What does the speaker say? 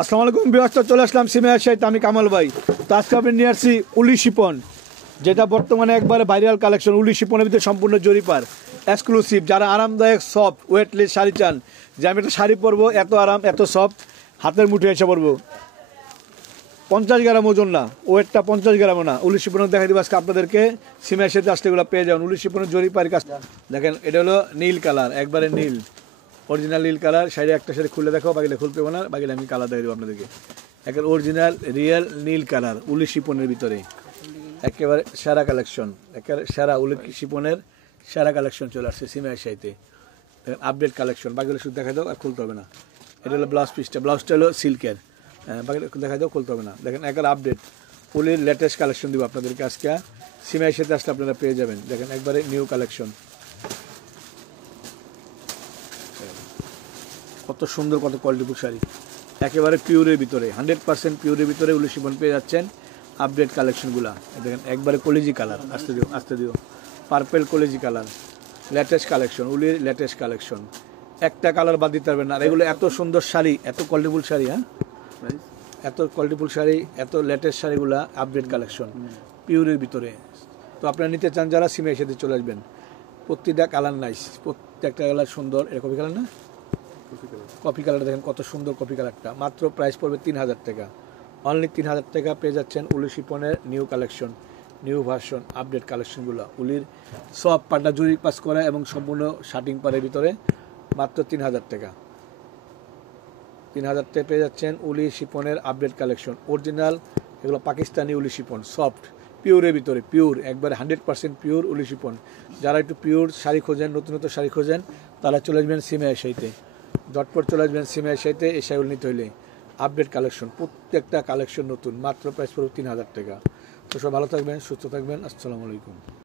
আসসালামু আলাইকুম বিয়াস, চলে আসলাম সিমের সাথে আমি কামাল ভাই। তো আজকে আমি নিয়ে আসছি উলি শিপন, যেটা বর্তমানে একবারে ভাইরাল কালেকশন। উলি শিপনের ভিতরে সম্পূর্ণ জরিপার এক্সক্লুসিভ। যারা আরামদায়ক সফট ওয়েটলেস শাড়ি চান, যে আমি একটা শাড়ি পরবো এত আরাম এত সফট, হাতের মুঠে এসে পরবো। 50 গ্রাম ওজন না, ওয়েটটা 50 গ্রামও না। উলি শিপনের দেখা দিব আজকে আপনাদেরকে। সিমের সাথে আসলে এগুলো পেয়ে যাবেন। উলি শিপনের জরিপার কাজ দেখেন, এটা হলো নীল কালার, একবারে নীল, অরিজিনাল নীল কালার। শাড়ি একটা শাড়ি খুলে দেখো, বাকিটা খুলতে হবে না, বাকিটা আমি কালার দিয়ে দেবো আপনাদেরকে। একের অরিজিনাল রিয়েল নীল কালার উলি শিপনের ভিতরে একেবারে সেরা কালেকশন, একেবারে সেরা উলি শিপনের সেরা কালেকশন চলে আসছে সিমের সাইতে। দেখেন আপডেট কালেকশন, বাকিগুলো শুধু দেখা দাও আর খুলতে হবে না। এটা হলো ব্লাউজ পিসটা, ব্লাউজটা হলো সিল্কের, বাকিটা দেখা দাও, খুলতে হবে না। দেখেন একেবারে আপডেট উলির লেটেস্ট কালেকশন দিব আপনাদেরকে আজকে। সিমের সাথে আসলে আপনারা পেয়ে যাবেন। দেখেন একবারে নিউ কালেকশন, কত সুন্দর, কত কোয়ালিটিফুল শাড়ি, একেবারে পিওরের ভিতরে, 100% পিওরের ভিতরে উলি শিফন পেয়ে যাচ্ছেন। আপডেট কালেকশনগুলা দেখেন, একবারে কলেজি কালার, আসতে দিও পার্পেল কলেজি কালার, লেটেস্ট কালেকশন, উলির লেটেস্ট কালেকশন। একটা কালার বাদ দিতে পারবেন না। আর এগুলো এত সুন্দর শাড়ি, এত কোয়ালিটিফুল শাড়ি, এত কোয়ালিটিফুল শাড়ি, এত লেটেস্ট শাড়িগুলা, আপডেট কালেকশন পিওরের ভিতরে। তো আপনারা নিতে চান যারা, সিমের সাথে চলে আসবেন। প্রত্যেকটা কালার নাইস, প্রত্যেকটা কালার সুন্দর। এরকম কালার না, কফি কালার দেখেন কত সুন্দর কফি কালারটা। মাত্র প্রাইস পড়বে 3000 টাকা, অনলি 3000 টাকা পেয়ে যাচ্ছেন উলি শিপনের new collection, new version, update কালেকশনগুলো। উলির সব পাটা জুড়ি পাস করা এবং সম্পূর্ণ শার্টিং পারের ভিতরে মাত্র 3000 টাকা। 3000 টাকা পেয়ে যাচ্ছেন উলি শিপনের আপডেট কালেকশন। অরিজিনাল এগুলো পাকিস্তানি উলি শিপন, সফট পিওরের ভিতরে, পিওর একবারে 100% পিওর উলি শিপন। যারা একটু পিওর শাড়ি খোঁজেন, নতুন নতুন শাড়ি খোঁজেন, তারা চলে আসবেন সিমের সাইতে, ঝটপট চলে আসবেন সিমের সাইতে। এই শাড়িগুলো নিতে হইলে আপডেট কালেকশন, প্রত্যেকটা কালেকশন নতুন, মাত্র প্রাইস পড়বে 3000 টাকা। তো সব ভালো থাকবেন, সুস্থ থাকবেন, আসসালামু আলাইকুম।